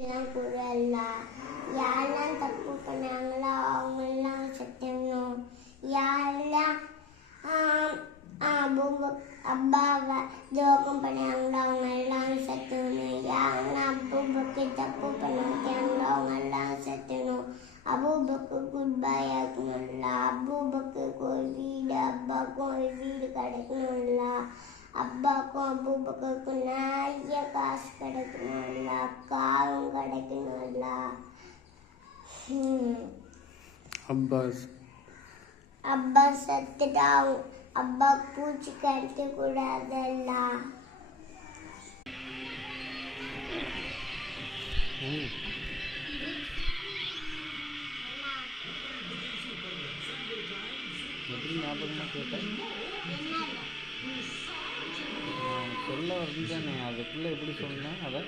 எல்லாம் கூறல. யாரெல்லாம் தப்பு பண்ணாங்களோ அவங்கெல்லாம் செத்துடணும். யாரெல்லாம் அப்பாவை துரோகம் பண்ணாங்களோ அவங்க எல்லாம் செத்துடணும். யாரெல்லாம் அபூபக்கு தப்பு பண்ணாங்களோ அவங்க எல்லாம் செத்துடணும். அபூபக்கு குட் பை ஆகணும்ல. அபூபக்கு ஒரு வீடு, அப்பாவுக்கும் ஒரு வீடு கிடைக்கணும்ல. அப்பாவுக்கும் அபூபக்கருக்கும் நிறைய காசு கிடைக்கணும்ல, காரும் கிடைக்கணும்ல. அப்பா செத்துட்டா அப்பா பூச்சி கடிக்க கூடாதல்ல. சொல்ல வருதுதானே, அதுக்குள்ள எப்படி சொன்னேன் அதை